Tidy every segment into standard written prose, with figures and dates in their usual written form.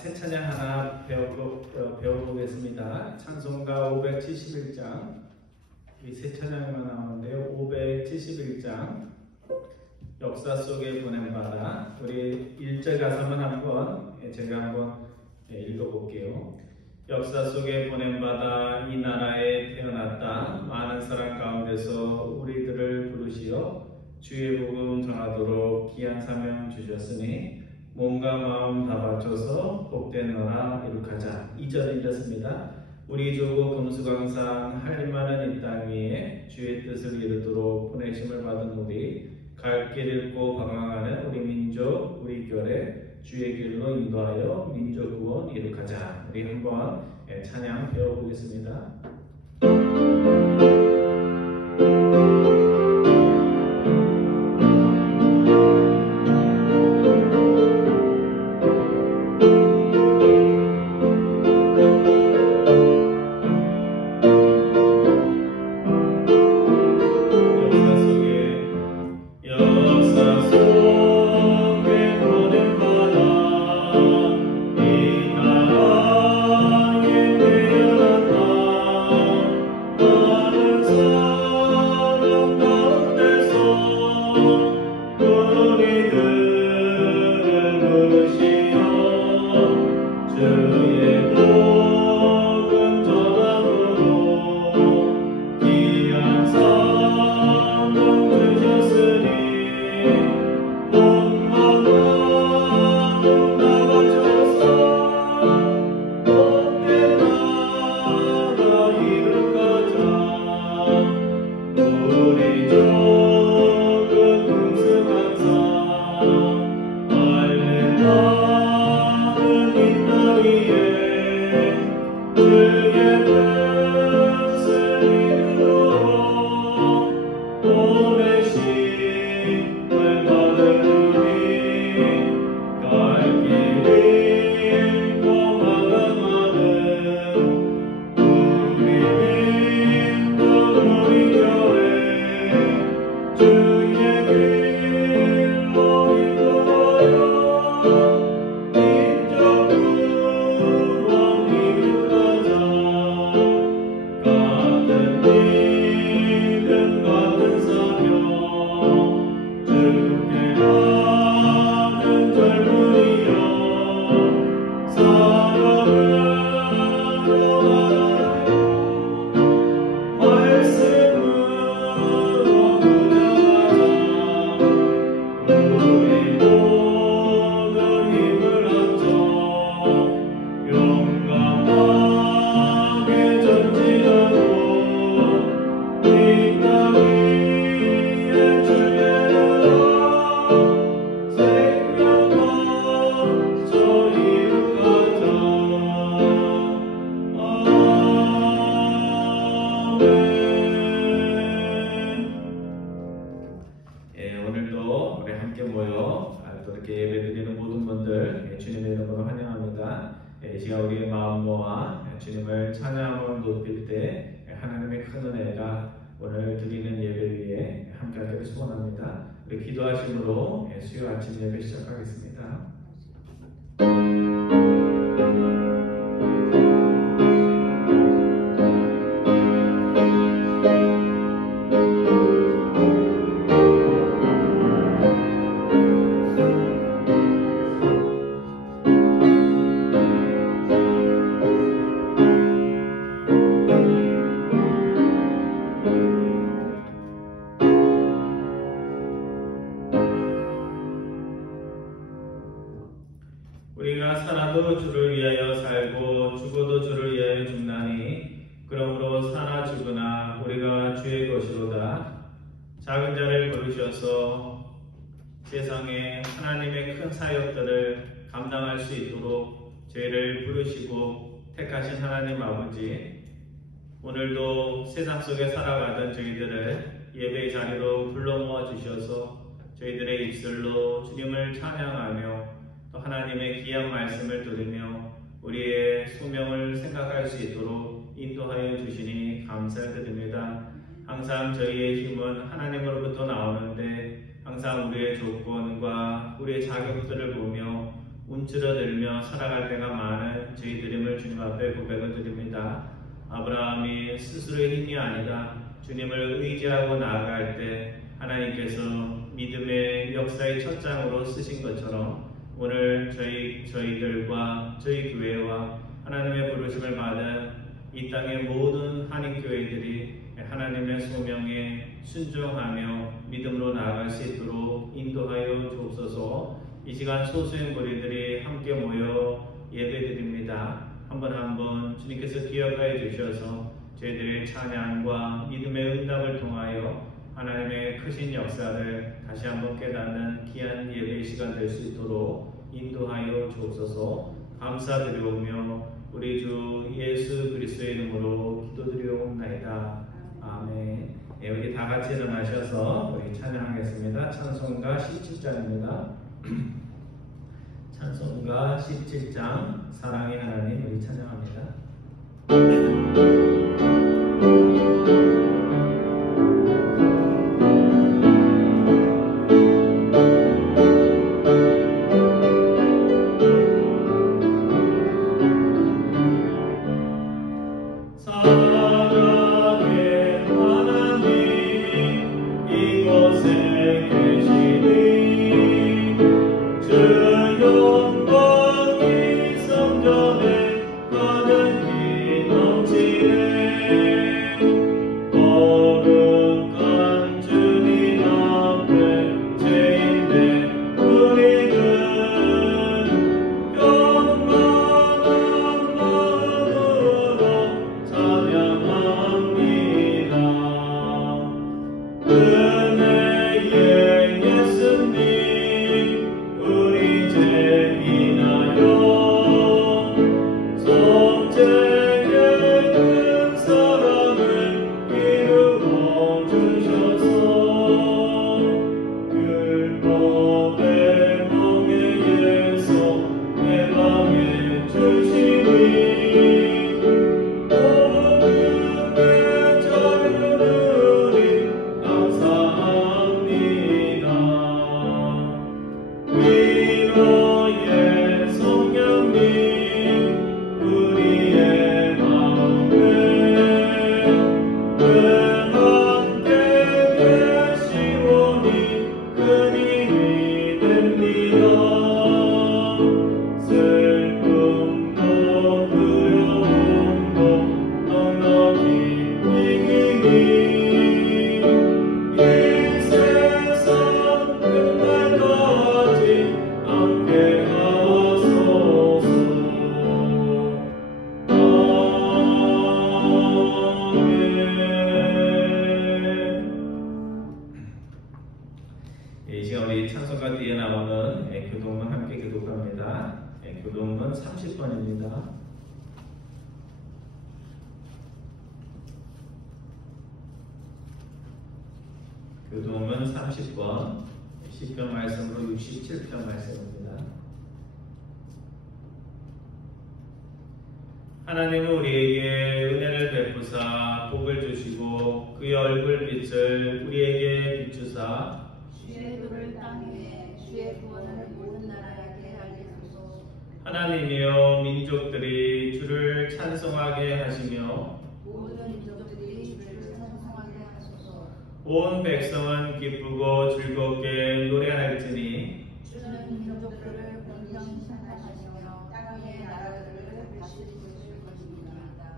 새 찬양 하나 배워보겠습니다. 찬송가 571장, 이 새 찬양만 나오는데요. 571장, 역사 속에 보냄바다. 우리 1절 가사만 제가 한번 읽어볼게요. 역사 속에 보냄바다, 이 나라에 태어났다. 많은 사람 가운데서 우리들을 부르시어 주의 복음 전하도록 귀한 사명 주셨으니 몸과 마음 다 바쳐서 복된 나라 이룩하자. 2절 읽었습니다. 우리 조국 금수강산 할 만한 이 땅 위에 주의 뜻을 이루도록 보내심을 받은 우리, 갈 길 잃고 방황하는 우리 민족, 우리 교회 주의 길로 인도하여 민족 구원 이룩하자. 우리 한번 찬양 배워보겠습니다. 오늘도 우리 함께 모여 또 이렇게 예배드리는 모든 분들 주님의 이름으로 환영합니다. 이 시간 우리의 마음 모아 주님을 찬양을 높일 때 하나님의 큰 은혜가 오늘 드리는 예배 위에 함께하기를 소원합니다. 우리 기도하심으로 수요 아침 예배 시작하겠습니다. 우리가 살아도 주를 위하여 살고 죽어도 주를 위하여 죽나니 그러므로 사나 죽으나 우리가 주의 것이로다. 작은 자를 부르셔서 세상에 하나님의 큰 사역들을 감당할 수 있도록 저희를 부르시고 택하신 하나님 아버지, 오늘도 세상 속에 살아가던 저희들을 예배의 자리로 불러 모아 주셔서 저희들의 입술로 주님을 찬양하며 또 하나님의 귀한 말씀을 들으며 우리의 소명을 생각할 수 있도록 인도하여 주시니 감사를 드립니다. 항상 저희의 힘은 하나님으로부터 나오는데 항상 우리의 조건과 우리의 자격들을 보며 움츠러들며 살아갈 때가 많은 저희들임을 주님 앞에 고백을 드립니다. 아브라함이 스스로의 힘이 아니다 주님을 의지하고 나아갈 때 하나님께서 믿음의 역사의 첫 장으로 쓰신 것처럼 오늘 저희들과 저희 교회와 하나님의 부르심을 받은 이 땅의 모든 한인교회들이 하나님의 소명에 순종하며 믿음으로 나아갈 수 있도록 인도하여 주옵소서. 이 시간 소수의 무리들이 함께 모여 예배드립니다. 한 번 한 번 주님께서 기억하여 주셔서 저희들의 찬양과 믿음의 응답을 통하여 하나님의 크신 역사를 다시 한번 깨닫는 귀한 예배의 시간 될 수 있도록 인도하여 주옵소서. 감사드리오며 우리 주 예수 그리스도의 이름으로 기도드리옵나이다. 아멘. 우리 다 같이 일어나셔서 우리 찬양하겠습니다. 찬송가 17장입니다. 찬송가 17장 사랑의 하나님 우리 찬양합니다. 이 시간 우리 찬송가 뒤에 나오는 교동문 함께 교독합니다. 교동문 30번입니다. 교동문 30번 10편 말씀으로 67편 말씀입니다. 하나님은 우리에게 은혜를 베푸사 복을 주시고 그의 얼굴빛을 우리에게 비추사 주의 도를 땅 위에 주의 구원을 모든 나라에게 알리소서. 하나님이여 민족들이 주를 찬송하게 하시며 모든 민족들이 주를 찬송하게 하소서. 온 백성은 기쁘고 즐겁게 노래할지니 주는 민족들을 공경하시며 땅 위의 나라들을 다스리실 것입니다.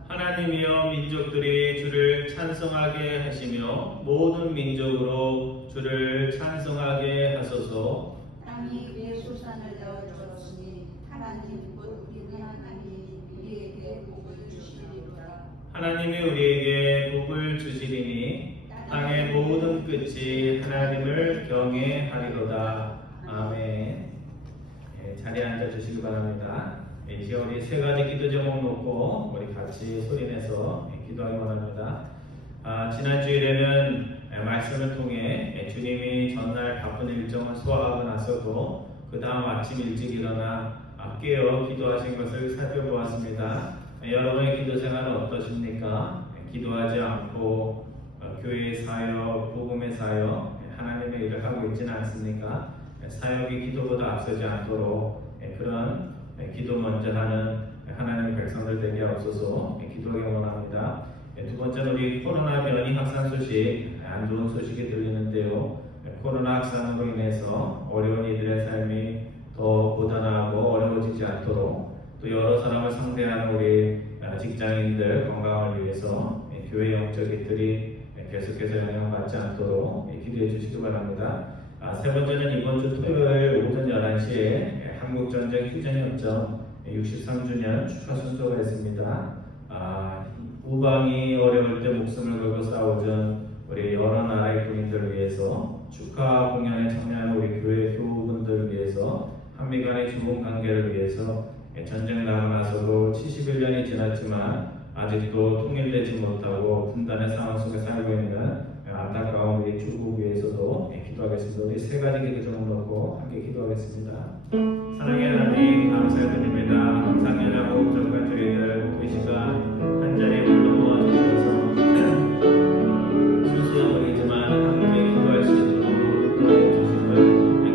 하나님이여 민족들이 주를 찬송하게 하시며 모든 민족으로 주를 찬송하게 하소서. 땅이 그의 소산을 내어 주었으니 하나님 곧 우리 하나님이 우리에게 복을 주시리로다. 하나님이 우리에게 복을 주시리니 땅의 모든 끝이 하나님을 경외하리로다. 아멘. 자리에 앉아 주시기 바랍니다. 이제 우리 세 가지 기도 제목 놓고 우리 같이 소리내서 기도하기 원합니다. 지난 주일에는 말씀을 통해 주님이 전날 바쁜 일정을 소화하고 나서도 그 다음 아침 일찍 일어나 깨어 기도하신 것을 살펴보았습니다. 여러분의 기도 생활은 어떠십니까? 기도하지 않고 교회의 사역, 복음의 사역, 하나님의 일을 하고 있지는 않습니까? 사역이 기도보다 앞서지 않도록 그런 기도 먼저 하는 하나님의 백성들 되게 하옵소서 기도하기 원합니다. 두 번째는 우리 코로나 변이 확산 소식, 안 좋은 소식이 들리는데요. 코로나 확산으로 인해서 어려운 이들의 삶이 더 고단하고 어려워지지 않도록 또 여러 사람을 상대하는 우리 직장인들 건강을 위해서 교회 영적 일들이 계속해서 영향받지 않도록 기도해 주시기 바랍니다. 세 번째는 이번 주 토요일 오전 11시에 한국전쟁 휴전협정 63주년 축하 순서가 있습니다. 우방이 어려울 때 목숨을 걸고 싸우던 우리 여러 나라의 군인들을 위해서 축하 공연에 참여하는 우리 교회 교우분들을 위해서 한미 간의 좋은 관계를 위해서 전쟁 나고 나서도 71년이 지났지만 아직도 통일되지 못하고 분단의 상황 속에 살고 있는 안타까운 우리 중국 위해서도 기도하겠습니다. 우리 세 가지 기도 좀 놓고 함께 기도하겠습니다. 사랑의 하나님 감사드립니다. 항상 연하고 걱정과 저희들 그 시간 한 자리에 불러 모아주셔서 순수한 분이지만 함께 기도할 수 있도록 인도해 주심을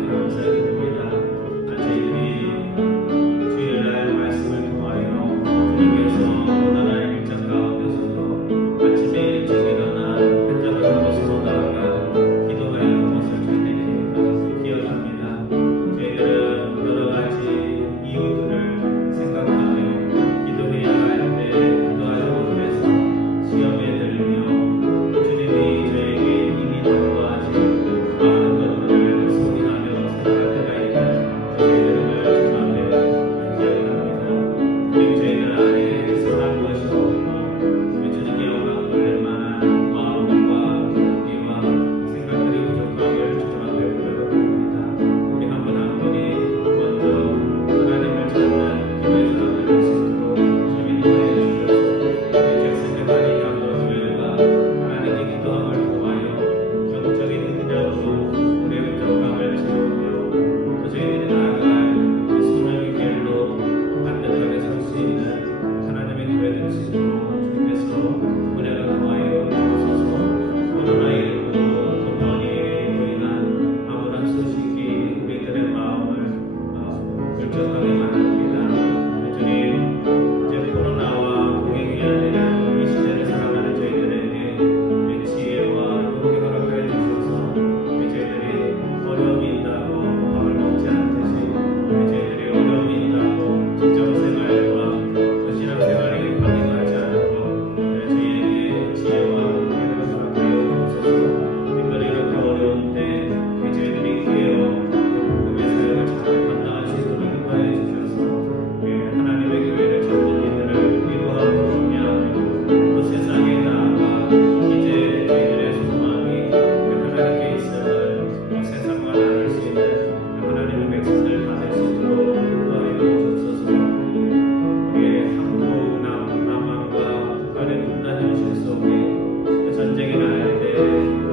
감사드립니다. 저희들이 주일날 말씀을 통하여 주님께서 고단한 일정 가운데서도 아침에 일찍 일어나 한 작은 곳으로 나아가 기도하는 것을 저희들이 기억합니다. 저희들은 여러 가지 이유들을 생각하며 기도해야 할 때 기도하지 못해서 시험에 들며 또 주님이 저에게 이미 당부하신 많은 것들을 소리하며 살아갈 때가 있는 저희들을 주 앞에 기억합니다. 그리고 저희들 안에 선한 것이 없고 주님께 영광 돌릴 만한 마음과 용기와 생각들이 부족함을 주님 앞에 고백드립니다. 우리 한 분 한 분이 먼저 하나님을 찾는 기도의 사람들 될 수 있도록 주님 인도해 주셔서 우리 잭슨의 바리 감독교회가 하나님께 기도함을 통하여 영적인 능력으로 우리의 부족함을 채우며 또 저희들이 나아갈 소명의 길로 반듯하게 설 수 있는 하나님의 교회 될 수 있도록 주님께서 은혜를 더하여 주옵소서. 코로나19 변이로 인한 아무런 소식이 우리들의 마음을 울적하게 만듭니다. 주님, 이제 코로나와 공행해야 되는 이 시대를 살아가는 저희들에게 지혜와 용기 허락하여 주셔서 저희들이 어려움이 있다고 밥을 먹지 않듯이 저희들이 어려움이 있다고 직장생활과 또 신앙생활에 방해하지 않고 저희에게 지혜와 용기를 허락하여 주옵소서. 특별히 이렇게 어려운 때 저희들이 기회로 복음의 사역을 잘 감당할 수 있도록 인도하여 주셔서 하나님의 교회를 찾는 이들을 위로하고 격려하며 또 세상에 나아가 이제 저희들의 소망이 하나님께 있음을 세상과 나눌 수 있는 하나님의 백성들 다 될 수 있도록 인도하여 주옵소서. 우리의 한국 남한과 북한의 분단 현실 속에 전쟁이 날 때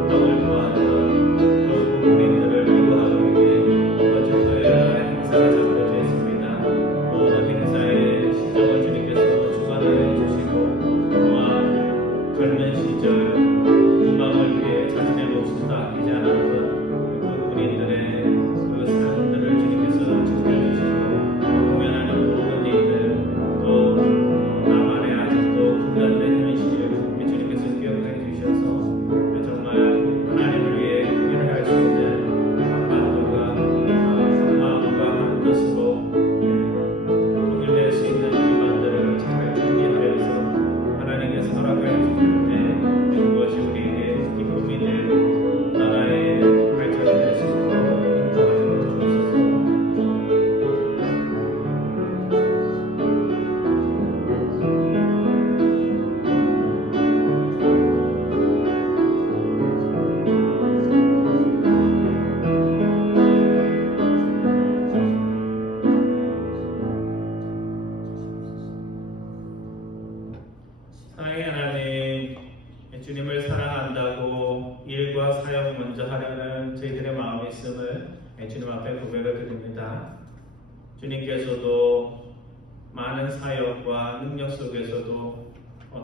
떡을 도와주던 그 국민들을 위로하기 위해 이번 주 토요일 행사가 잡혀져 있습니다. 모든 행사의 시작을 주님께서 주관하여 주시고 또한 젊은 시절 음악을 위해 자신의 목숨도 아끼지 않았던 그 군인들의 그 삶들을 주님께서 지켜주시고 공연하는 모든 일들 또 남한의 아직도 분단된 현실 주님께서 기억해 주셔서 정말 하나님을 위해 공연을 할 수 있는 한반도가 한 마음과 한 뜻으로 통일될 수 있는 기반들을 잘 준비하여서 하나님께서 허락하여 주실 때 그것이 우리에게 기쁨이 되고 나라의 발전이 될 수 있도록 인도하여 주옵소서. 사랑의 하나님, 주님을 사랑한다고 일과 사역 먼저 하려는 저희들의 마음이 있음을 주님 앞에 고백을 드립니다. 주님께서도 많은 사역과 능력 속에서도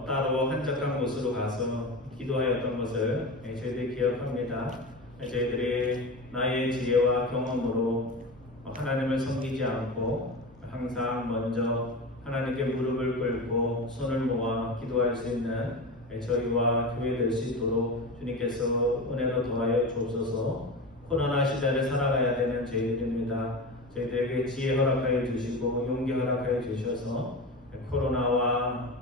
따로 한적한 곳으로 가서 기도하였던 것을 저희들이 기억합니다. 저희들이 나의 지혜와 경험으로 하나님을 섬기지 않고 항상 먼저 하나님께 무릎을 꿇고 손을 모아 기도할 수 있는 저희와 교회 될 수 있도록 주님께서 은혜로 더하여 주옵소서. 코로나 시대를 살아가야 되는 저희들입니다. 저희들에게 지혜 허락하여 주시고 용기 허락하여 주셔서 코로나와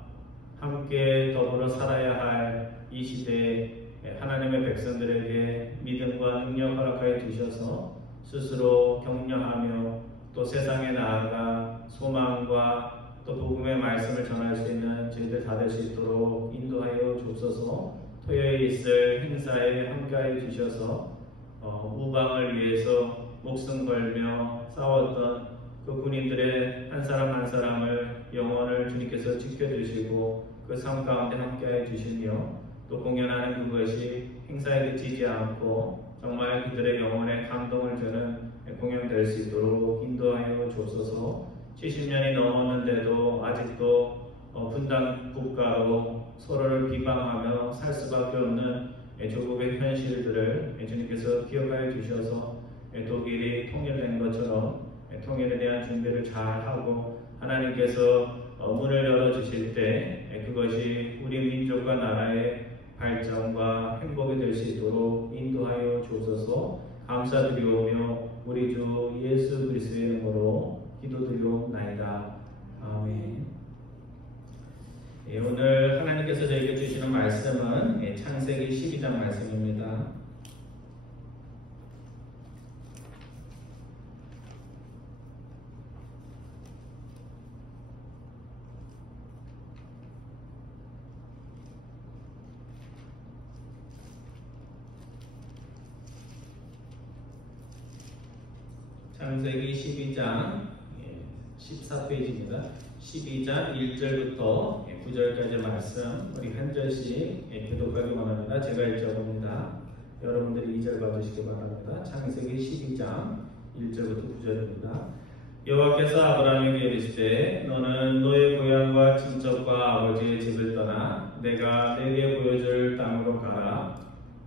함께 더불어 살아야 할 이 시대에 하나님의 백성들에게 믿음과 능력 허락하여 주셔서 스스로 격려하며 또 세상에 나아가 소망과 또 복음의 말씀을 전할 수 있는 저희들 다 될 수 있도록 인도하여 주옵소서. 토요일 있을 행사에 함께하여 주셔서 우방을 위해서 목숨 걸며 싸웠던 그 군인들의 한 사람 한 사람을 영혼을 주님께서 지켜주시고 그 삶 가운데 함께하여 주시며 또 공연하는 그것이 행사에 그치지 않고 정말 그들의 영혼에 감동을 주는 공연 될 수 있도록 인도하여 주옵소서. 70년이 넘었는데도 아직도 분단 국가로 서로를 비방하며 살 수밖에 없는 조국의 현실들을 주님께서 기억하여 주셔서 독일이 통일된 것처럼 통일에 대한 준비를 잘 하고 하나님께서 문을 열어주실 때 그것이 우리 민족과 나라의 발전과 행복이 될 수 있도록 인도하여 주옵소서. 감사드리오며 우리 주 예수 그리스도의 이름으로 기도드리옵나이다. 아멘. 오늘 하나님께서 저에게 주시는 말씀은 창세기 12장 말씀입니다. 창세기 12장 14페이지입니다. 12장 1절부터 9절까지 말씀 우리 한 절씩 교독하기 원합니다. 제가 읽어봅니다. 여러분들이 2절 봐주시기 바랍니다. 창세기 12장 1절부터 9절입니다. 여호와께서 아브라함에게 이르시되 너는 너의 고향과 친척과 아버지의 집을 떠나 내가 내게 보여줄 땅으로 가라.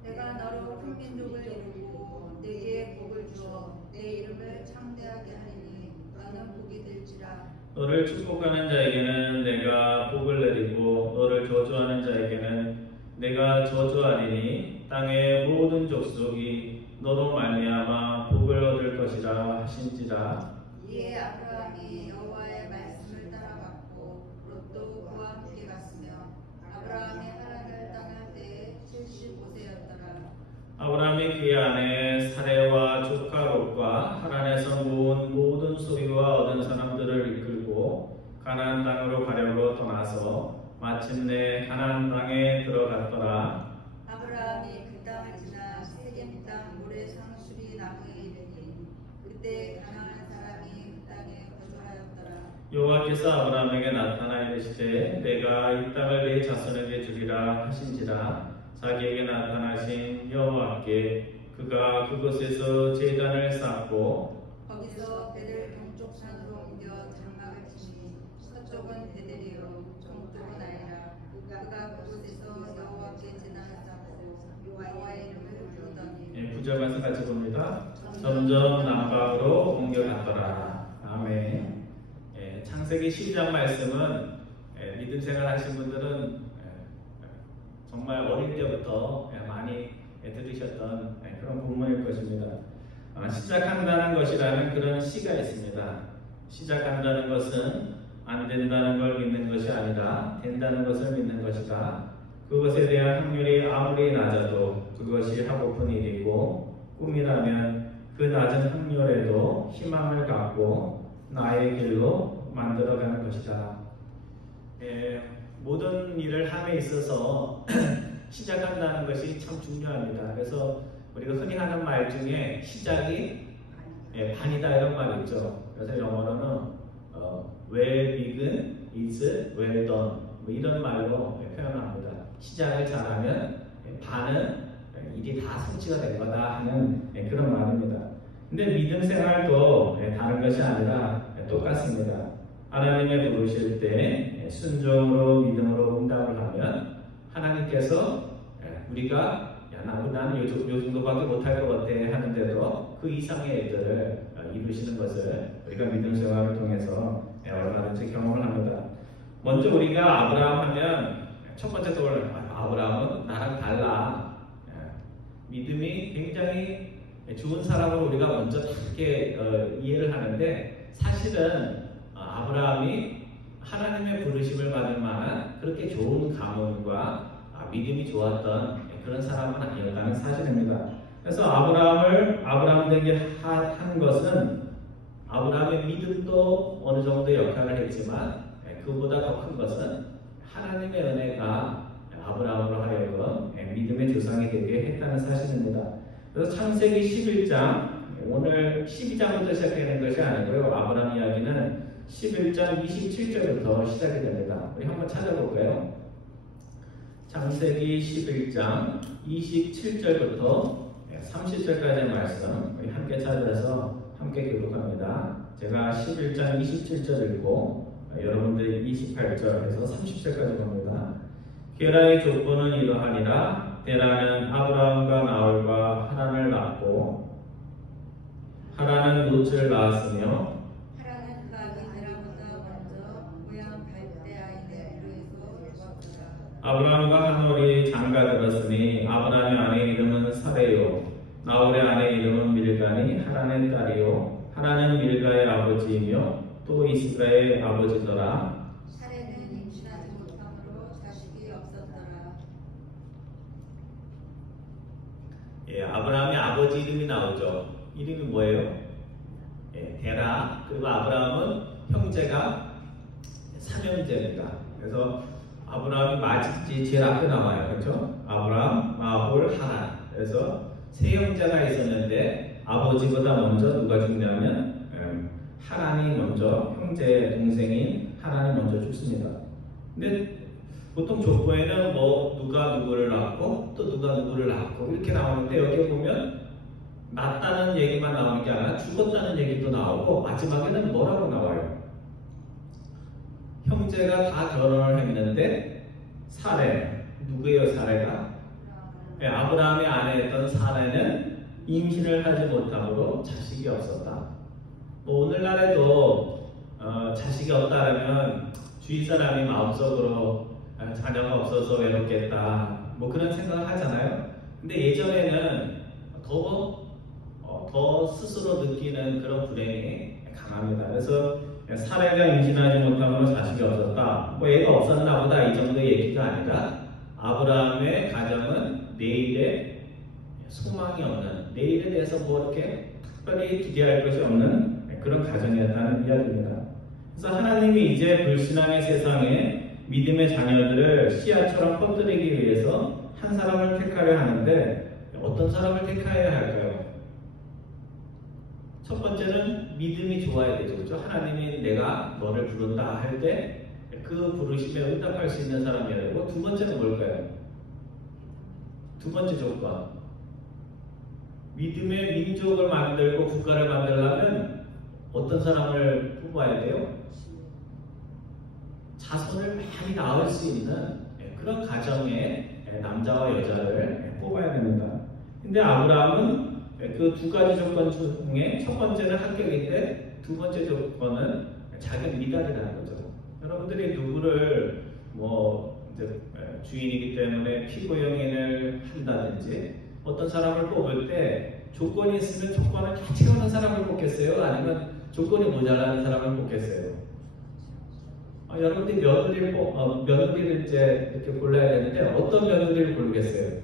내가 너로 큰 민족을 이루고 내게 복을 주어 내 이름을 창대하게 하리니 너는 복이 될지라. 너를 축복하는 자에게는 내가 복을 내리고 너를 저주하는 자에게는 내가 저주하리니 땅의 모든 족속이 너로 말미암아 복을 얻을 것이라 하신지라. 이에 아브라함이 여호와의 말씀을 따라갔고 롯도 그와 함께 갔으며 아브라함이 하란을 떠날 때에 75세였더라. 아브라함이 그의 아내 사레와 조카 롯과 하란에서 모은 모든 소유와 얻은 사람들을 이끌고 가나안 땅으로 가려고 떠나서 마침내 가나안 땅에 들어갔더라. 아브라함이 그 땅을 지나 세겜 땅 모래 상수리 나무에 이르니 그때 가나안 사람이 그 땅에 거주하였더라. 여호와께서 아브라함에게 나타나 이르시되 내가 이 땅을 네 자손에게 주리라 하신지라. 자기에게 나타나신 여호와께 그가 그곳에서 제단을 쌓고 거기서 배를 동쪽 산으로 옮겨 장막을 치니 서쪽은 베델이요 동쪽은 아이라. 그가 그곳에서 여호와께 제단을 쌓고 여호와의 이름을 부르더니 9절 말씀 같이 봅니다. 점점 남방으로 옮겨갔더라. 아멘. 창세기 12장 말씀은 믿음 생활 하신 분들은 정말 어릴 때부터 많이 들으셨던 그런 본문일 것입니다. 시작한다는 것이라는 그런 시가 있습니다. 시작한다는 것은 안 된다는 걸 믿는 것이 아니라 된다는 것을 믿는 것이다. 그것에 대한 확률이 아무리 낮아도 그것이 하고픈 일이고 꿈이라면 그 낮은 확률에도 희망을 갖고 나의 길로 만들어가는 것이다. 모든 일을 함에 있어서 시작한다는 것이 참 중요합니다. 그래서 우리가 흔히 하는 말 중에 시작이 반이다 이런 말이 있죠. 그래서 영어로는 well begun is well done 뭐 이런 말로 표현합니다. 시작을 잘하면 반은 일이 다 성취가 된 거다 하는 그런 말입니다. 근데 믿음 생활도 다른 것이 아니라 똑같습니다. 하나님의 부르실 때 순종으로 믿음으로 응답을 하면 하나님께서 우리가 나는 요 정도밖에 못할 것 같아 하는데도 그 이상의 일들을 이루시는 것을 우리가 믿음 생활을 통해서 얼마든지 경험을 합니다. 먼저 우리가 아브라함 하면 첫 번째 떠올라요. 아브라함은 나랑 달라. 믿음이 굉장히 좋은 사람으로 우리가 먼저 이렇게 이해를 하는데, 사실은 아브라함이 하나님의 부르심을 받을 만한 그렇게 좋은 가문과 믿음이 좋았던 그런 사람은 아니었다는 사실입니다. 그래서 아브라함 되게 한 것은 아브라함의 믿음도 어느 정도 역할을 했지만, 그보다 더 큰 것은 하나님의 은혜가 아브라함으로 하여금 믿음의 조상이 되게 했다는 사실입니다. 그래서 창세기 11장, 오늘 12장부터 시작되는 것이 아니고요. 아브라함 이야기는 11장 27절부터 시작이 됩니다. 우리 한번 찾아볼까요? 창세기 11장 27절부터 30절까지의 말씀 우리 함께 찾아서 함께 교독합니다. 제가 11장 27절 읽고 여러분들이 28절에서 30절까지 봅니다. 게라의 조건은 이러하니라. 데라는 아브라함과 나홀과 하란을 낳고, 하란은 롯을 낳았으며, 하란은 그 아비 데라보다 먼저 고향 갈대아인의 이르에서 죽었더라. 아브라함과 하놀이 장가들었으니 아브라함의 아내 이름은 사레요, 나홀의 아내 이름은 밀가니 하란의 딸이요, 하란은 밀가의 아버지이며 또 이스가의 아버지더라. 사례는 임신하지 못함으로 자식이 없었더라. 아브라함의 아버지 이름이 나오죠. 이름이 뭐예요? 데라. 그리고 아브라함은 형제가 삼형제입니다. 그래서 아브라함이 맞을지 제일 앞에 나와요. 그렇죠? 아브라함, 나홀, 하란. 그래서 세 형제가 있었는데 아버지보다 먼저 누가 죽냐면 하란이 먼저, 형제 동생인 하란이 먼저 죽습니다. 근데 보통 족보에는 뭐 누가 누구를 낳고 또 누가 누구를 낳고 이렇게 나오는데, 여기 보면 낳았다는 얘기만 나오는 게 아니라 죽었다는 얘기도 나오고 마지막에는 뭐라고 나와요? 형제가 다 결혼을 했는데 사레, 누구예요 사레가? 아브라함의 아내였던 사레는 임신을 하지 못함으로 자식이 없었다. 뭐 오늘날에도 자식이 없다라면 주위 사람이 마음속으로 자녀가 없어서 외롭겠다 뭐 그런 생각을 하잖아요. 근데 예전에는 더 스스로 느끼는 그런 불행이 강합니다. 그래서 사례가 임신하지 못함으로 자식이 없었다, 뭐 애가 없었나 보다 이 정도의 얘기가 아니라 아브라함의 가정은 내일에 소망이 없는, 내일에 대해서 뭐 이렇게 특별히 기대할 것이 없는 그런 가정이었다는 이야기입니다. 그래서 하나님이 이제 불신앙의 세상에 믿음의 자녀들을 씨앗처럼 퍼뜨리기 위해서 한 사람을 택하려 하는데, 어떤 사람을 택하여야 할까요? 첫 번째는 믿음이 좋아야 되죠. 그렇죠? 하나님이 내가 너를 부른다 할 때 그 부르심에 응답할 수 있는 사람이어야 되고, 두 번째는 뭘까요? 두 번째 조건, 믿음의 민족을 만들고 국가를 만들려면 어떤 사람을 뽑아야 돼요? 자손을 많이 낳을 수 있는 그런 가정의 남자와 여자를 뽑아야 됩니다. 근데 아브라함은 그 두 가지 조건 중에 첫 번째는 합격인데 두 번째 조건은 자기 미달이라는 거죠. 여러분들이 누구를 뭐 이제 주인이기 때문에 피고용인을 한다든지 어떤 사람을 뽑을 때 조건이 있으면 조건을 다 채우는 사람을 뽑겠어요? 아니면 조건이 모자라는 사람을 뽑겠어요? 여러분들이 며느리를 이제 이렇게 골라야 되는데 어떤 며느리를 고르겠어요?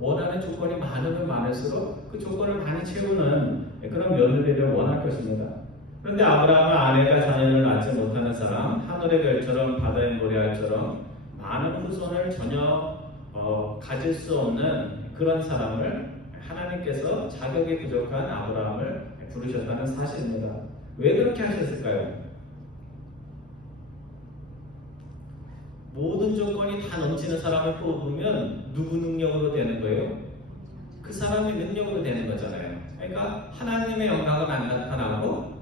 원하는 조건이 많으면 많을수록 그 조건을 많이 채우는 그런 며느리를 원할 것입니다. 그런데 아브라함은 아내가 자녀를 낳지 못하는 사람, 하늘의 별처럼 바다의 모래알처럼 많은 후손을 전혀 가질 수 없는 그런 사람을 하나님께서 자격이 부족한 아브라함을 부르셨다는 사실입니다. 왜 그렇게 하셨을까요? 모든 조건이 다 넘치는 사람을 뽑으면 누구 능력으로 되는 거예요? 그 사람의 능력으로 되는 거잖아요. 그러니까 하나님의 영광은 안 나타나고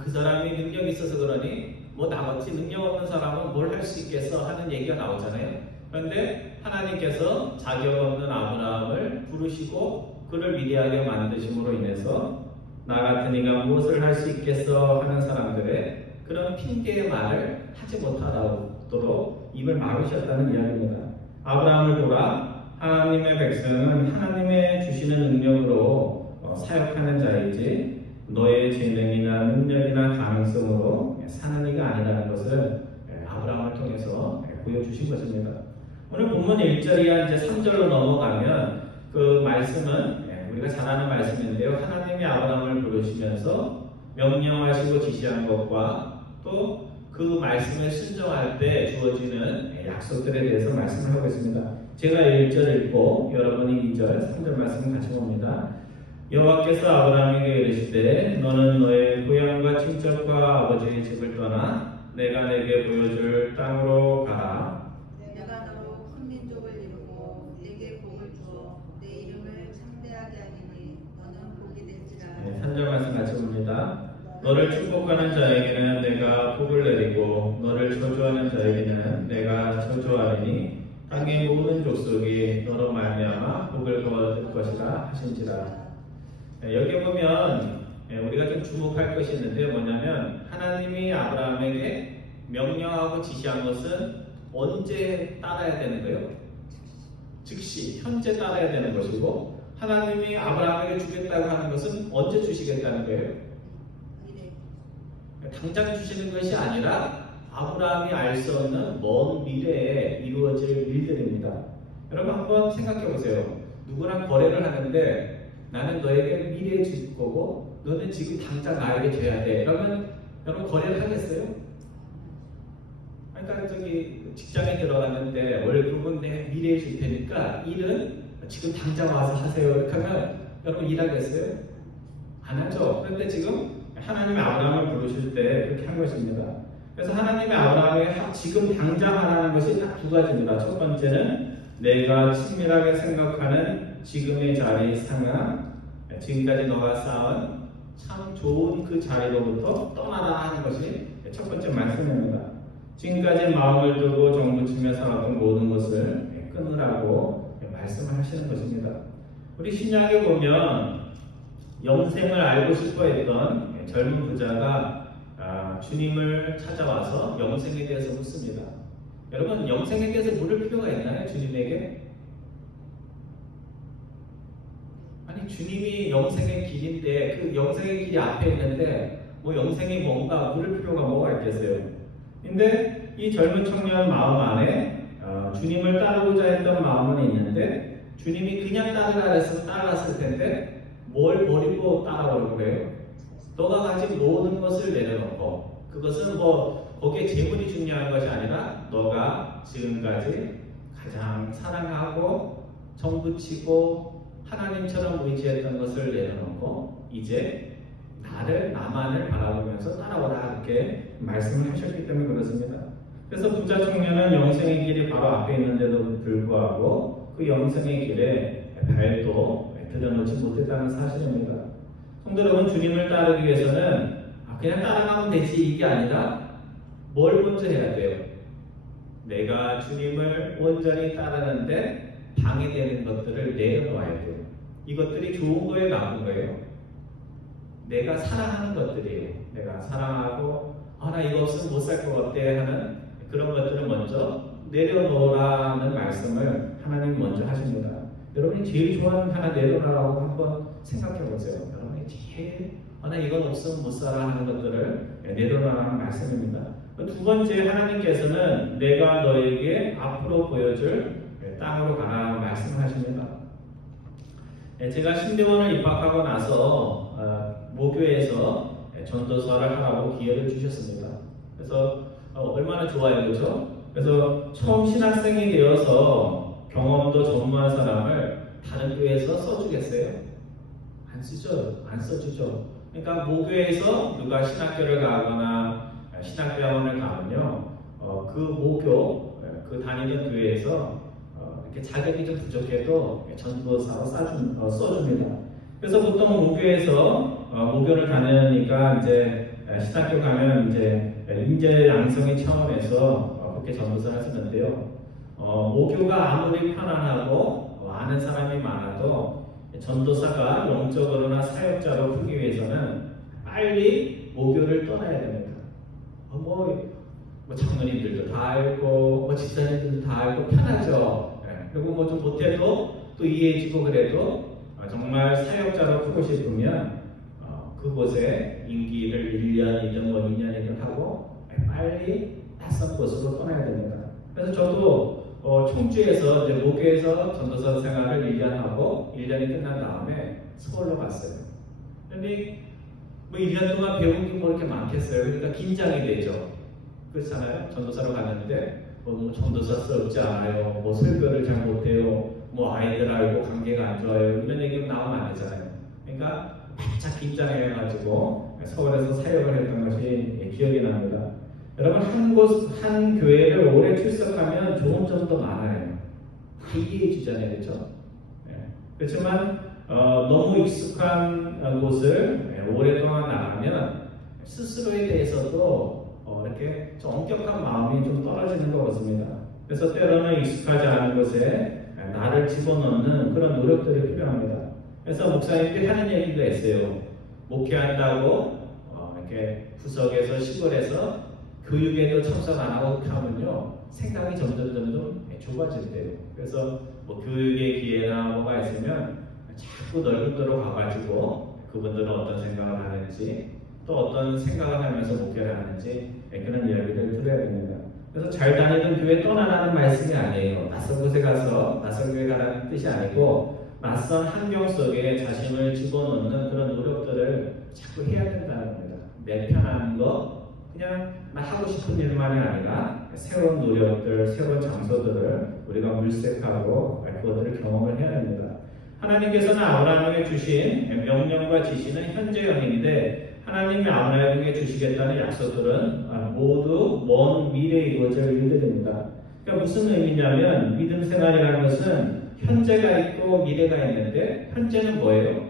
그 사람이 능력이 있어서 그러니 뭐 나같이 능력 없는 사람은 뭘 할 수 있겠어 하는 얘기가 나오잖아요. 그런데 하나님께서 자격 없는 아브라함을 부르시고 그를 위대하게 만드심으로 인해서 나 같은 이가 무엇을 할 수 있겠어 하는 사람들의 그런 핑계의 말을 하지 못하도록 입을 막으셨다는 이야기입니다. 아브라함을 보라. 하나님의 백성은 하나님의 주시는 능력으로 사역하는 자이지 너의 재능이나 능력이나 가능성으로 사는 이가 아니라는 것을 아브라함을 통해서 보여주신 것입니다. 오늘 본문 1절이야 이제 3절로 넘어가면 그 말씀은 우리가 잘 아는 말씀인데요. 하나님이 아브라함을 부르시면서 명령하시고 지시한 것과 또 그 말씀에 순종할 때 주어지는 약속들에 대해서 말씀을 하고 있습니다. 제가 1절 읽고 여러분이 2절, 3절 말씀 같이 봅니다. 여호와께서 아브라함에게 이르시되 너는 너의 고향과 친척과 아버지의 집을 떠나 내가 내게 보여줄 땅으로 가라. 내가 너로 큰 민족을 이루고 내게 복을 주어 내 이름을 창대하게 하리니 너는 복이 될지라. 3절 말씀 같이 봅니다. 너를 축복하는 자에게는 내가 복을 내리고 너를 저주하는 자에게는 내가 저주하리니 땅의 모든 족속이 너로 말미암아 복을 거둘 것이라 하신지라. 여기 보면 우리가 좀 주목할 것이 있는데 뭐냐면 하나님이 아브라함에게 명령하고 지시한 것은 언제 따라야 되는 거예요? 즉시 현재 따라야 되는 것이고 하나님이 아브라함에게 주겠다고 하는 것은 언제 주시겠다는 거예요? 당장 주시는 것이 아니라 아브라함이 알 수 없는 먼 미래에 이루어질 일들입니다. 여러분 한번 생각해 보세요. 누구랑 거래를 하는데 나는 너에게 미래에 줄 거고 너는 지금 당장 나에게 줘야 돼. 그러면 여러분 거래를 하겠어요? 그러니까 저기 직장에 들어갔는데 월급은 내 미래에 줄 테니까 일은 지금 당장 와서 하세요. 이렇게 하면 여러분 일하겠어요? 안 하죠. 그런데 지금 하나님이 아브라함을 부르실 때 그렇게 한 것입니다. 그래서 하나님이 아브라함에게 지금 당장 하라는 것이 딱 두 가지입니다. 첫 번째는 내가 친밀하게 생각하는 지금의 자리 상황, 지금까지 너가 쌓은 참 좋은 그 자리로부터 떠나라 하는 것이 첫 번째 말씀입니다. 지금까지 마음을 두고 정붙이며 살았던 모든 것을 끊으라고 말씀을 하시는 것입니다. 우리 신약에 보면 영생을 알고 싶어 했던 젊은 부자가 주님을 찾아와서 영생에 대해서 묻습니다. 여러분 영생에 대해서 물을 필요가 있나요? 주님에게? 아니 주님이 영생의 길인데 그 영생의 길이 앞에 있는데 뭐 영생이 뭔가 물을 필요가 뭐가 있겠어요? 근데 이 젊은 청년 마음 안에 주님을 따르고자 했던 마음은 있는데 주님이 그냥 따르라 했으면 따랐을 텐데 뭘 버리고 따라오려고 해요? 너가 가진 모든 것을 내려놓고 그것은 뭐 거기에 재물이 중요한 것이 아니라 너가 지금까지 가장 사랑하고 정붙이고 하나님처럼 의지했던 것을 내려놓고 이제 나만을 바라보면서 따라오라 이렇게 말씀을 하셨기 때문에 그렇습니다. 그래서 부자 청년은 영생의 길이 바로 앞에 있는데도 불구하고 그 영생의 길에 발도 들여놓지 못했다는 사실입니다. 성도 여러분, 주님을 따르기 위해서는 그냥 따라가면 되지 이게 아니라 뭘 먼저 해야 돼요? 내가 주님을 온전히 따르는데 방해되는 것들을 내려놓아야 돼요. 이것들이 좋은 거예요, 나쁜 거예요? 내가 사랑하는 것들이에요. 내가 사랑하고 나 이거 없으면 못 살 것 같아 하는 그런 것들을 먼저 내려놓으라는 말씀을 하나님 먼저 하십니다. 여러분이 제일 좋아하는 하나 내려놓으라고 한번 생각해 보세요. 여러분이 제일 나 이건 없으면 못 살아 하는 것들을 내려놓으라는 말씀입니다. 두 번째, 하나님께서는 내가 너에게 앞으로 보여줄 땅으로 가라 말씀을 하십니다. 제가 신대원을 입학하고 나서 모교에서 전도서를 하라고 기회를 주셨습니다. 그래서 얼마나 좋아요, 그렇죠? 그래서 처음 신학생이 되어서 경험도 전무한 사람을 다른 교회에서 써주겠어요? 안 쓰죠. 안 써주죠. 그러니까 모교에서 누가 신학교를 가거나 신학대학원을 가면요, 그 모교, 그 다니는 교회에서 이렇게 자격이 좀 부족해도 전도사로 써줍니다. 그래서 보통 모교에서 모교를 다니니까 이제 신학교 가면 이제 인재 양성의 차원에서 그렇게 전도사를 하시는데요. 모교가 아무리 편안하고 아는 사람이 많아도 전도사가 영적으로나 사역자로 크기 위해서는 빨리 모교를 떠나야 됩니다. 뭐 장로님들도 다 알고 집사님들도 다 알고 편하죠. 그리고 뭐 좀 못해도 또 이해해주고 그래도 정말 사역자로 크고 싶으면 그곳에 임기를 1년이든 뭐 2년이든 하고 빨리 낯선 곳으로 떠나야 됩니다. 그래서 저도 청주에서 이제 모교에서 전도사 생활을 1년 하고 1년이 끝난 다음에 서울로 갔어요. 근데 뭐 1년 동안 배운 게 뭐 이렇게 많겠어요. 그러니까 긴장이 되죠. 그렇잖아요. 전도사로 갔는데 뭐 전도사스럽지 않아요. 뭐 설교를 잘 못해요. 뭐 아이들하고 관계가 안 좋아요. 이런 얘기가 나오면 안 되잖아요. 그러니까 바짝 긴장해가지고 서울에서 사역을 했던 것이 기억이 납니다. 여러분 한 교회를 오래 출석하면 좋은 점도 많아요. 이해해 주잖아요. 그렇죠? 그렇지만 너무 익숙한 곳을 오랫동안 나가면 스스로에 대해서도 이렇게 좀 엄격한 마음이 좀 떨어지는 것 같습니다. 그래서 때로는 익숙하지 않은 곳에 나를 집어넣는 그런 노력들이 필요합니다. 그래서 목사님들이 하는 얘기가 있어요. 목회한다고 이렇게 구석에서 시골에서 교육에도 참석 안 하고 그렇게 하면요 생각이 점점 좁아진대요. 그래서 뭐 교육의 기회나 뭐가 있으면 자꾸 넓은 데로 가가지고 그분들은 어떤 생각을 하는지 또 어떤 생각을 하면서 목회를 하는지 그런 이야기를 들어야 됩니다. 그래서 잘 다니던 교회 떠나라는 말씀이 아니에요. 낯선 곳에 가서 낯선 교회 가라는 뜻이 아니고 낯선 환경 속에 자신을 집어넣는 그런 노력들을 자꾸 해야 된다는 겁니다. 내 편한 거 그냥 하고 싶은 일만이 아니라 새로운 노력들, 새로운 장소들을 우리가 물색하고 그것들을 경험을 해야 됩니다. 하나님께서는 아브라함에게 주신 명령과 지시는 현재형인데 하나님이 아브라함에게 주시겠다는 약속들은 모두 먼 미래에 이루어질 일들입니다. 그러니까 무슨 의미냐면 믿음 생활이라는 것은 현재가 있고 미래가 있는데 현재는 뭐예요?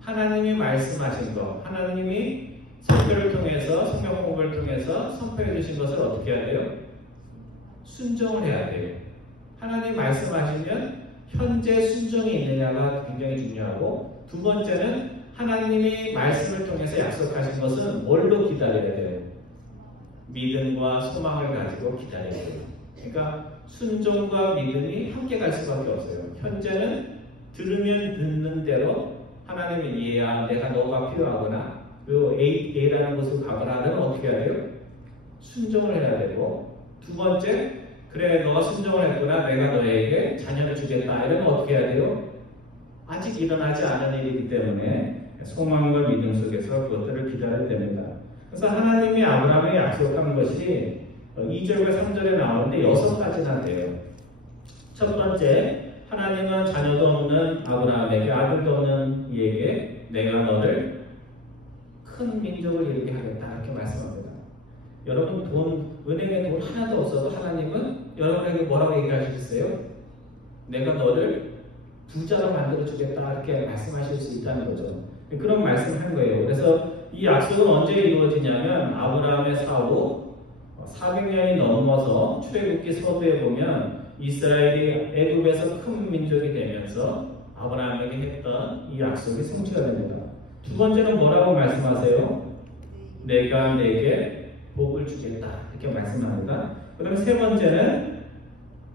하나님이 말씀하신 것, 하나님이 선교를 통해서 성경 공부를 통해서 선포해 주신 것을 어떻게 해야 돼요? 순종을 해야 돼요. 하나님 말씀하시면 현재 순종이 있느냐가 굉장히 중요하고 두 번째는 하나님이 말씀을 통해서 약속하신 것은 뭘로 기다려야 돼요? 믿음과 소망을 가지고 기다려야 돼요. 그러니까 순종과 믿음이 함께 갈 수밖에 없어요. 현재는 들으면 듣는 대로 하나님이 얘야 내가 너가 필요하거나 그 A라는 곳으로 가거나는 어떻게 해야 돼요? 순종을 해야 되고 두 번째 그래 너가 순종을 했구나 내가 너에게 자녀를 주겠다 이러면 어떻게 해야 돼요? 아직 일어나지 않은 일이기 때문에 소망과 믿음 속에서 그것들을 기다려야 됩니다. 그래서 하나님이 아브라함에게 약속한 것이 2절과 3절에 나오는데 6가지나 돼요. 첫 번째 하나님은 자녀도 없는 아브라함에게 아들도 없는 이에게 내가 너를 큰 민족을 이루게 하겠다 이렇게 말씀합니다. 여러분 은행에 돈 하나도 없어도 하나님은 여러분에게 뭐라고 얘기하시겠어요? 내가 너를 부자로 만들어 주겠다 이렇게 말씀하실 수 있다는 거죠. 그런 말씀을 한 거예요. 그래서 이 약속은 언제 이루어지냐면 아브라함의 사후 400년이 넘어서 출애굽기 서부에 보면 이스라엘이 애굽에서 큰 민족이 되면서 아브라함에게 했던 이 약속이 성취가 됩니다. 두 번째는 뭐라고 말씀하세요? 내가 내게 복을 주겠다 이렇게 말씀합니다. 그 다음에 세 번째는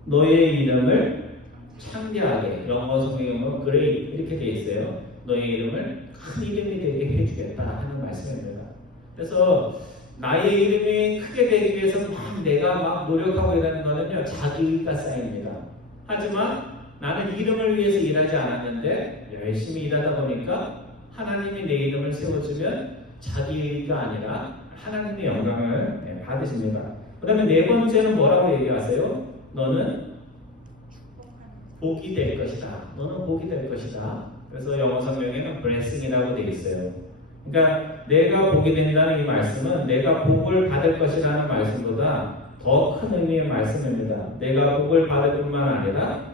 너의 이름을 창대하게 영어 성경으로 great 이렇게 되어 있어요. 너의 이름을 큰 이름이 되게 해주겠다 하는 말씀입니다. 그래서 나의 이름이 크게 되기 위해서 내가 막 노력하고 일하는 거는요 자기가 쌓입니다. 하지만 나는 이름을 위해서 일하지 않았는데 열심히 일하다 보니까 하나님이 내 이름을 세워주면 자기가 아니라 하나님의 영광을 받으십니다. 그 다음에 네 번째는 뭐라고 얘기하세요? 너는 복이 될 것이다. 너는 복이 될 것이다. 그래서 영어 성경에는 blessing이라고 되어 있어요. 그러니까 내가 복이 된다는 이 말씀은 내가 복을 받을 것이라는 말씀보다 더 큰 의미의 말씀입니다. 내가 복을 받을 뿐만 아니라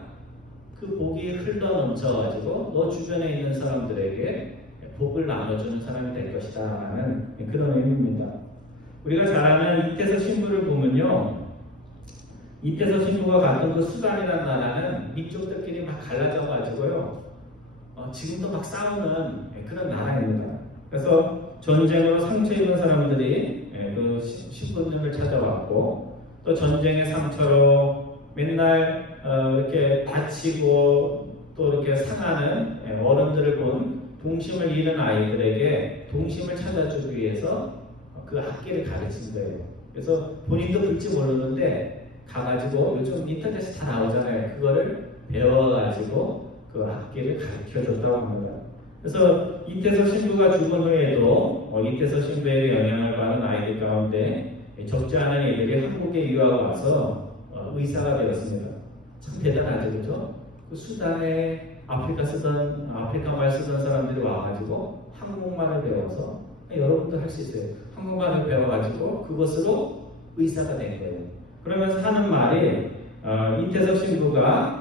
그 복이 흘러넘쳐가지고 너 주변에 있는 사람들에게 복을 나눠주는 사람이 될 것이다 라는 그런 의미입니다. 우리가 잘 아는 이태서 신부를 보면요 이때서 신부가 갔던 그 수단이라는 나라는 민족들끼리 막 갈라져 가지고요. 지금도 막 싸우는 그런 나라입니다. 그래서 전쟁으로 상처 입은 사람들이 그 신부님을 찾아왔고 또 전쟁의 상처로 맨날 이렇게 다치고 또 이렇게 상하는 어른들을 본 동심을 잃은 아이들에게 동심을 찾아주기 위해서 그 악기를 가르친 거예요. 그래서 본인도 불지 모르는데 가가지고 요즘 인터넷에 다 나오잖아요. 그거를 배워가지고 그 악기를 가르쳐줬다고 합니다. 그래서 이태서 신부가 죽은 후에도 이태서 신부의 영향을 받은 아이들 가운데 적지 않은 이들이 한국에 유학 와서 의사가 되었습니다. 참 대단하죠, 그렇죠? 그 수단에 아프리카말 쓰던 사람들이 와가지고 한국말을 배워서 여러분도 할 수 있어요. 한국말을 배워가지고 그것으로 의사가 된 거예요. 그러면서 하는 말이 이태석 신부가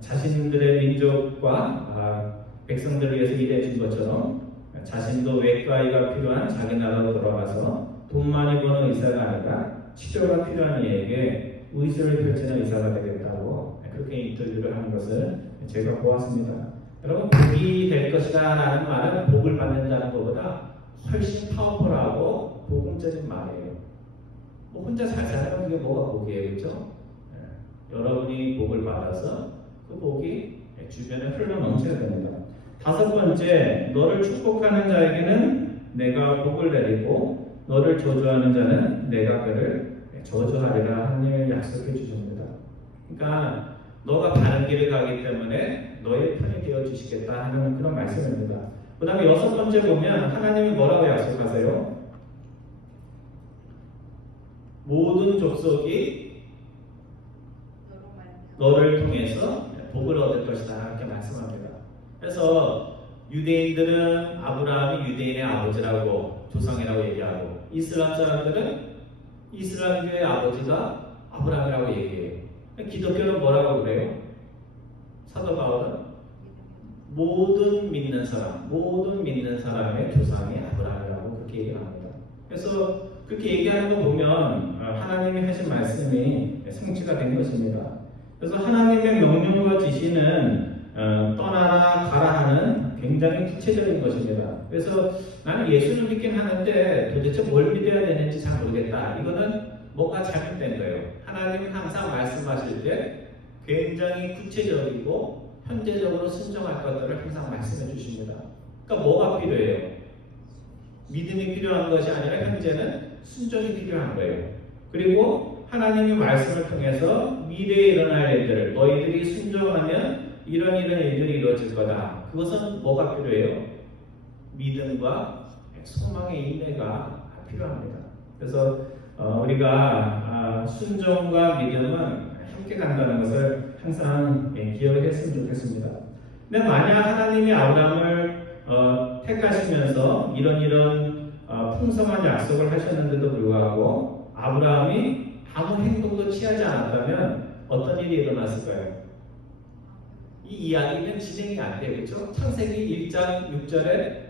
자신들의 민족과 백성들을 위해서 일해준 것처럼 자신도 외과의가 필요한 자기 나라로 돌아가서 돈 많이 버는 의사가 아니라 치료가 필요한 이에게 의술을 펼치는 의사가 되겠다고 그렇게 인터뷰를 하는 것을 제가 보았습니다. 여러분, 복이 될 것이다 라는 말은 복을 받는다는 것보다 훨씬 파워풀하고 복음적인 말이에요. 뭐 혼자 잘 살면 그게 뭐가 복이에요, 그렇죠? 여러분이 복을 받아서 그 복이 주변에 흘러 넘쳐야 됩니다. 다섯 번째, 너를 축복하는 자에게는 내가 복을 내리고 너를 저주하는 자는 내가 그를 저주하리라 하늘 약속해 주십니다. 그러니까 너가 바른 길을 가기 때문에 너의 편이 되어 주시겠다 하는 그런 말씀입니다. 그 다음에 여섯 번째 보면 하나님이 뭐라고 약속하세요? 모든 족속이 너를 통해서 복을 얻을 것이다 이렇게 말씀합니다. 그래서 유대인들은 아브라함이 유대인의 아버지라고 조상이라고 얘기하고 이슬람 사람들은 이슬람교의 아버지가 아브라함이라고 얘기해요. 기독교는 뭐라고 그래요? 사도 바울은 모든 믿는 사람의 조상이 아브라함이라고 그렇게 얘기합니다. 그래서 그렇게 얘기하는 거 보면 하나님이 하신 말씀이 성취가 된 것입니다. 그래서 하나님의 명령과 지시는 떠나라 가라 하는 굉장히 구체적인 것입니다. 그래서 나는 예수를 믿긴 하는데 도대체 뭘 믿어야 되는지 잘 모르겠다. 이거는 뭔가 잘못된 거예요. 하나님은 항상 말씀하실 때 굉장히 구체적이고 현재적으로 순종할 것들을 항상 말씀해 주십니다. 그러니까 뭐가 필요해요? 믿음이 필요한 것이 아니라 현재는 순종이 필요한 거예요. 그리고 하나님의 말씀을 통해서 미래에 일어날 일들을 너희들이 순종하면 이런 일들이 이루어질 거다. 그것은 뭐가 필요해요? 믿음과 소망의 인내가 필요합니다. 그래서 우리가 순종과 믿음은 함께 간다는 것을 항상 기억을 했으면 좋겠습니다. 근데 만약 하나님이 아브라함을 택하시면서 이런 풍성한 약속을 하셨는데도 불구하고 아브라함이 아무 행동도 취하지 않았다면 어떤 일이 일어났을까요? 이 이야기는 진행이 안 돼요. 그렇죠? 창세기 1장 6절에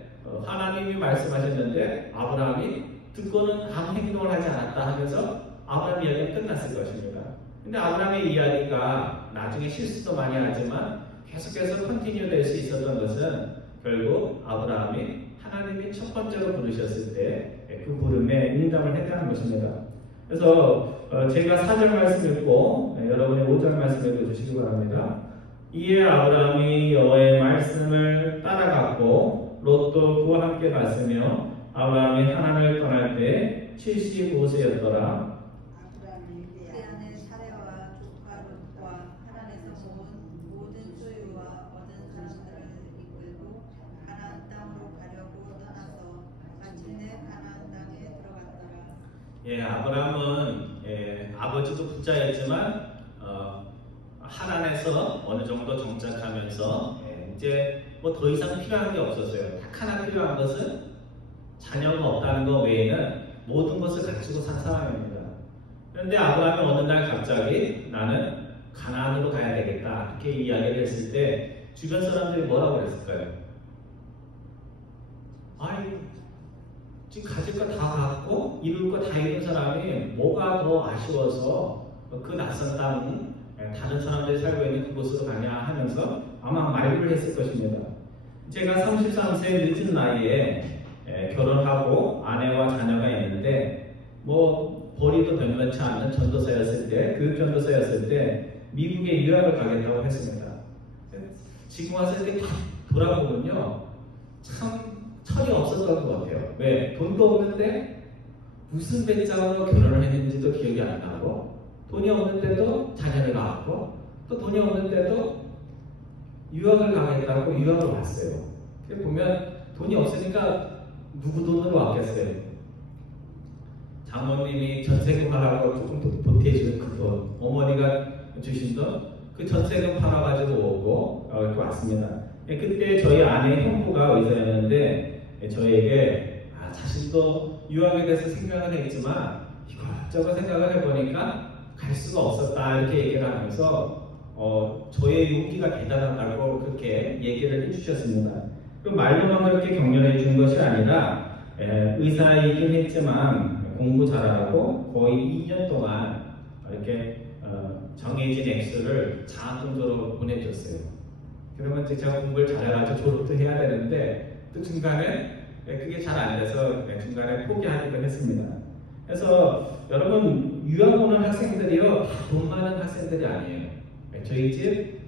하나님이 말씀하셨는데 아브라함이 듣고는 아무 행동을 하지 않았다 하면서 아브라함 이야기는 끝났을 것입니다. 근데 아브라함의 이야기가 나중에 실수도 많이 하지만 계속해서 컨티뉴 될 수 있었던 것은 결국 아브라함이 하나님이 첫 번째로 부르셨을 때 그 부름에 응답을 했다는 것입니다. 그래서 제가 4절 말씀 읽고 여러분이 5절 말씀 읽어주시기 바랍니다. 이에 아브라함이 여호와의 말씀을 따라갔고 롯도 그와 함께 갔으며 아브라함이 하란을 떠날 때 75세였더라. 그때는 사레와 조카 롯과 하란에서 모은 모든 소유와 얻은 사람들을 이끌고 가나안 땅으로 가려고 떠나서 마침내 가나안 땅에 들어갔더라. 예, 아브라함은 아버지도 부자였지만 하란에서 어느 정도 정착하면서 이제 뭐 더 이상 필요한 게 없었어요. 딱 하나 필요한 것은 자녀가 없다는 것 외에는 모든 것을 갖추고 산 사람입니다. 그런데 아브라함이 어느 날 갑자기 나는 가나안으로 가야 되겠다 이렇게 이야기를 했을 때 주변 사람들이 뭐라고 그랬을까요? 아이 지금 가질 거 다 갖고 이룰 거 다 이룬 사람이 뭐가 더 아쉬워서 그 낯선 땅, 다른 사람들이 살고 있는 그곳으로 가냐 하면서 아마 말을 했을 것입니다. 제가 33세 늦은 나이에 결혼하고 아내와 자녀가 있는데 뭐 벌이도 몇몇치 않는 전도사였을 때, 교육전도사였을 때 미국에 유학을 가겠다고 했습니다. 지금 와서 이렇게 다 돌아보면요, 참 철이 없었던 것 같아요. 왜? 돈도 없는데 무슨 배짱으로 결혼을 했는지도 기억이 안 나고, 돈이 없는데도 자녀를 낳았고, 또 돈이 없는데도 유학을 가겠다고 유학을 왔어요. 보면 돈이 없으니까 누구 돈으로 왔겠어요? 장모님이 전세금 하라고 조금 보태주는 그 돈, 어머니가 주신 돈, 그 전세금 팔아가지고 오고 이렇게 왔습니다. 그때 저희 아내 형부가 의사였는데 저에게 자신도 유학에 대해서 생각을 했지만 이것저것 생각을 해보니까 갈 수가 없었다 이렇게 얘기를 하면서 저의 용기가 대단하다고 그렇게 얘기를 해주셨습니다. 그 말로만 그렇게 격려해 준 것이 아니라 의사이긴 했지만 공부 잘하라고 거의 2년 동안 이렇게 정해진 액수를 장학금으로 보내줬어요. 그러면 제가 공부를 잘해가지고 졸업도 해야 되는데 또 중간에 그게 잘 안 돼서 중간에 포기하기도 했습니다. 그래서 여러분 유학 오는 학생들이요, 다 돈 많은 학생들이 아니에요. 저희 집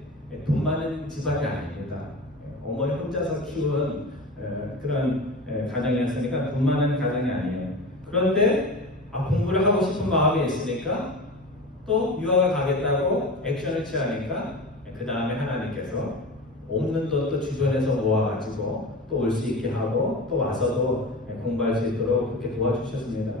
돈 많은 집안이 아닙니다. 어머니 혼자서 키운 그런 가정이었으니까 돈 많은 가정이 아니에요. 그런데 공부를 하고 싶은 마음이 있으니까 또 유학을 가겠다고 액션을 취하니까 그 다음에 하나님께서 없는 돈도 주변에서 모아가지고 또 올 수 있게 하고 또 와서도 공부할 수 있도록 그렇게 도와주셨습니다.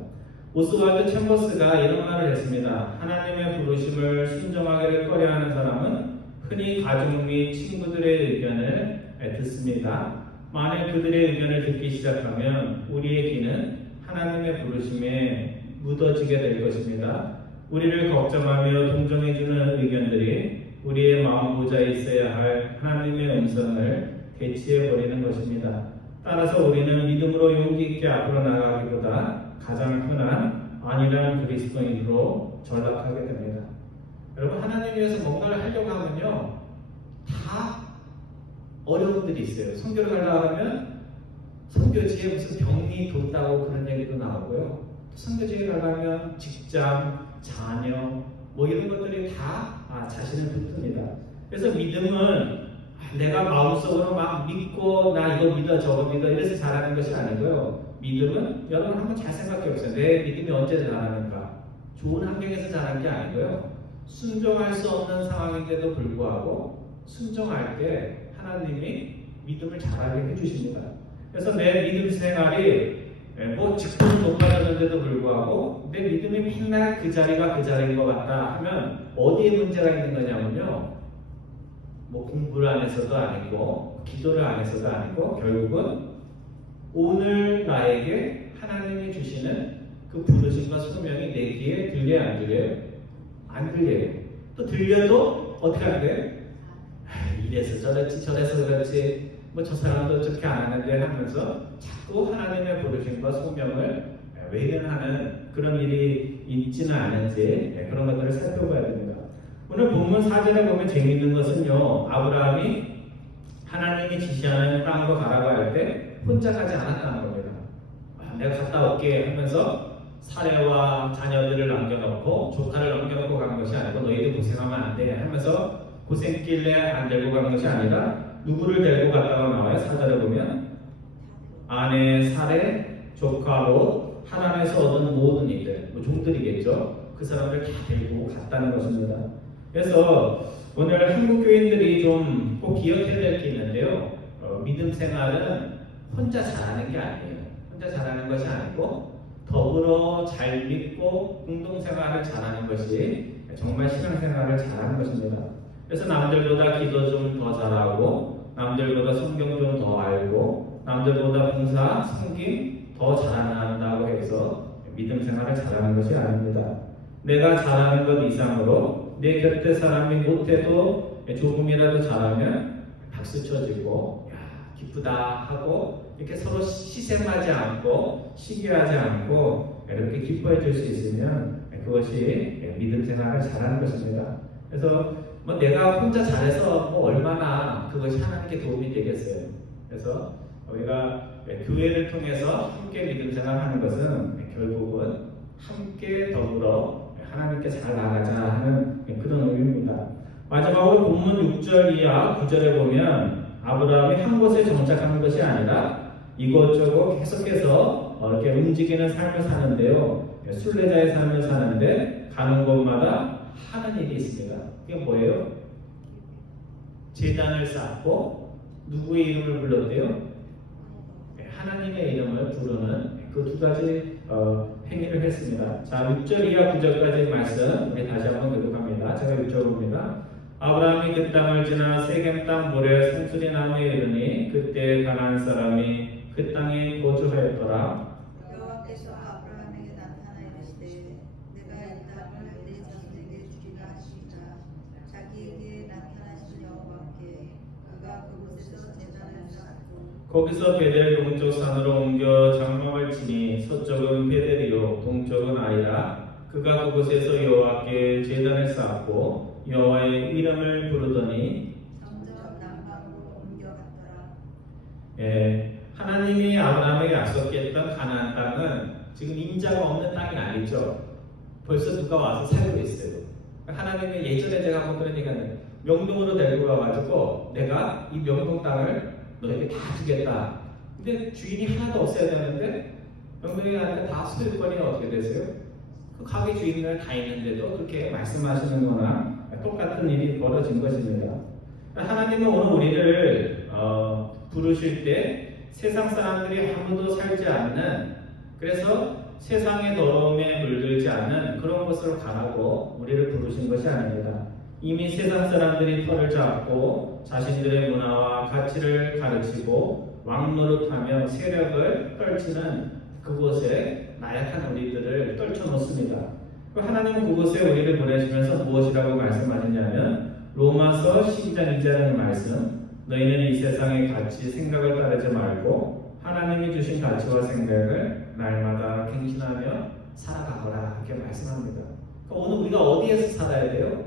오스왈드 챔버스가 이런 말을 했습니다. 하나님의 부르심을 순종하기를 꺼려하는 사람은 흔히 가족 및 친구들의 의견을 듣습니다. 만약 그들의 의견을 듣기 시작하면 우리의 귀는 하나님의 부르심에 묻어지게 될 것입니다. 우리를 걱정하며 동정해주는 의견들이 우리의 마음고자에 있어야 할 하나님의 음성을 대치해버리는 것입니다. 따라서 우리는 믿음으로 용기 있게 앞으로 나가기보다 가장 흔한 안일한 그리스도인으로 전락하게 됩니다. 여러분, 하나님 위해서 뭔가를 하려고 하면요, 다 어려움들이 있어요. 선교를 가려고 하면 선교지에 무슨 병이 돋다고 그런 얘기도 나오고요. 선교지에 가려면 직장, 자녀, 뭐 이런 것들이 다 자신을 붙듭니다. 그래서 믿음은 내가 마음속으로 막 믿고 나 이거 믿어 저거 믿어 이래서 잘하는 것이 아니고요. 믿음은 여러분 한번 잘 생각해 보세요. 내 믿음이 언제 자라는가? 좋은 환경에서 자란 게 아니고요. 순종할 수 없는 상황인데도 불구하고 순종할 때 하나님이 믿음을 자라게 해주십니다. 그래서 내 믿음 생활이 뭐 직분을 못 받았는데도 불구하고 내 믿음이 맨날 그 자리가 그 자리인 것 같다 하면 어디에 문제가 있는 거냐면요, 뭐 공부를 안 해서도 아니고 기도를 안 해서도 아니고 결국은 오늘 나에게 하나님이 주시는 그 부르심과 소명이 내 귀에 들려요, 안 들려요? 안 들려요. 또 들려도 어떻게 하는데 이래서 저랬지 저래서 그렇지 뭐 저 사람도 저렇게 안 하는데 하면서 자꾸 하나님의 부르심과 소명을 외면하는 그런 일이 있지는 않은지 그런 것들을 살펴봐야 됩니다. 오늘 본문 4절에 보면 재미있는 것은요, 아브라함이 하나님이 지시하는 땅으로 가라고 할 때 혼자 가지 않았다는 겁니다. 내가 갔다 올게 하면서 사례와 자녀들을 남겨놓고 조카를 남겨놓고 간 것이 아니고 너희들 고생하면 안 돼 하면서 고생길래 안 데리고 간 것이 아니라 누구를 데리고 갔다고 나와요. 4절에 보면 아내, 사례, 조카, 롯, 하나님에서 얻은 모든 이들, 뭐 종들이겠죠. 그 사람들 다 데리고 갔다는 것입니다. 그래서 오늘 한국 교인들이 좀 꼭 기억해야 될 게 있는데요. 믿음 생활은 혼자 잘하는 게 아니에요. 혼자 잘하는 것이 아니고 더불어 잘 믿고 공동생활을 잘하는 것이 정말 신앙생활을 잘하는 것입니다. 그래서 남들보다 기도 좀 더 잘하고 남들보다 성경 좀 더 알고 남들보다 봉사, 섬김 더 잘한다고 해서 믿음 생활을 잘하는 것이 아닙니다. 내가 잘하는 것 이상으로 내 곁에 사람이 못해도 조금이라도 잘하면 박수 쳐주고 야 기쁘다 하고 이렇게 서로 시샘하지 않고 시기하지 않고 이렇게 기뻐해 줄 수 있으면 그것이 믿음 생활을 잘하는 것입니다. 그래서 뭐 내가 혼자 잘해서 뭐 얼마나 그것이 하나님께 도움이 되겠어요. 그래서 우리가 교회를 통해서 함께 믿음 생활하는 것은 결국은 함께 더불어 하나님께 잘 나가자 하는 그런 의미입니다. 마지막으로 본문 6절 이하 9절에 보면 아브라함이 한 곳에 정착하는 것이 아니라 이곳저곳 계속해서 이렇게 움직이는 삶을 사는데요. 순례자의 삶을 사는데 가는 곳마다 하는 일이 있습니다. 그게 뭐예요? 제단을 쌓고 누구의 이름을 불렀대요? 하나님의 이름을 부르는 그 두 가지 행위를 했습니다. 자, 6절 이하 9절까지 말씀 우리 다시 한번 교독합니다. 제가 6절 봅니다. 아브라함이 그 땅을 지나 세겜 땅 모래 상수리 나무에 이르니 그때 가나안 사람이 그 땅에 거주하였더라. 여호와께서 아브라함에게 나타나 이르시되 내가 이 땅을 내 자손에게 주리라 하시니라. 자기에게 나타나신 여호와께 그가 그곳에서 제단을 쌓고 거기서 베델 동쪽 산으로 옮겨 장막을 치니 서쪽은 베델이요 동쪽은 아이라. 그가 그곳에서 여호와께 제단을 쌓고 여호와의 이름을 부르더니 점점 남방으로 옮겨갔더라. 하나님이 아브라함에게 약속했던 가나안 땅은 지금 인자가 없는 땅이 아니죠. 벌써 누가 와서 살고 있어요. 하나님이 예전에 제가 한번 그런 얘기했는데 명동으로 데리고 가가지고 내가 이 명동 땅을 너에게 다 주겠다. 근데 주인이 하나도 없어야 되는데 명동에 가니까 다 소유권이 어떻게 되세요? 그 가게 주인들 다 있는데도 그렇게 말씀하시는 거나 똑같은 일이 벌어진 것입니다. 하나님은 오늘 우리를 부르실 때 세상 사람들이 아무도 살지 않는, 그래서 세상의 더러움에 물들지 않는 그런 곳으로 가라고 우리를 부르신 것이 아닙니다. 이미 세상 사람들이 털을 잡고 자신들의 문화와 가치를 가르치고 왕노릇하며 세력을 떨치는 그곳에 나약한 우리들을 떨쳐놓습니다. 하나님은 그곳에 우리를 보내시면서 무엇이라고 말씀하시냐면 로마서 12장 2절의 말씀, 너희는 이 세상의 가치, 생각을 따르지 말고 하나님이 주신 가치와 생각을 날마다 갱신하며 살아가거라 이렇게 말씀합니다. 그러니까 오늘 우리가 어디에서 살아야 돼요?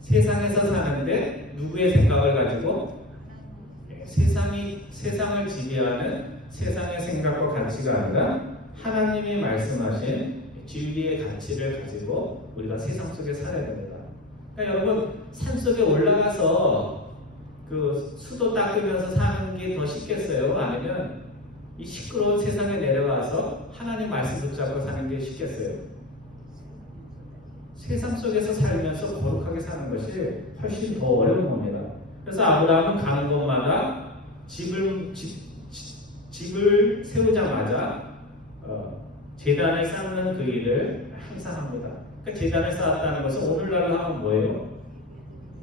세상에서 사는데 누구의 생각을 가지고? 세상을 지배하는 세상의 생각과 가치가 아니라 하나님이 말씀하신 진리의 가치를 가지고 우리가 세상 속에 살아야 됩니다. 그러니까 여러분 산속에 올라가서 그 수도 닦으면서 사는 게 더 쉽겠어요? 아니면 이 시끄러운 세상에 내려가서 하나님 말씀 붙잡고 사는 게 쉽겠어요? 세상 속에서 살면서 거룩하게 사는 것이 훨씬 더 어려운 겁니다. 그래서 아브라함은 가는 곳마다 집을 세우자마자 제단을 쌓는 그 일을 항상 합니다. 그러니까 제단을 쌓았다는 것은 오늘날로 하면 뭐예요?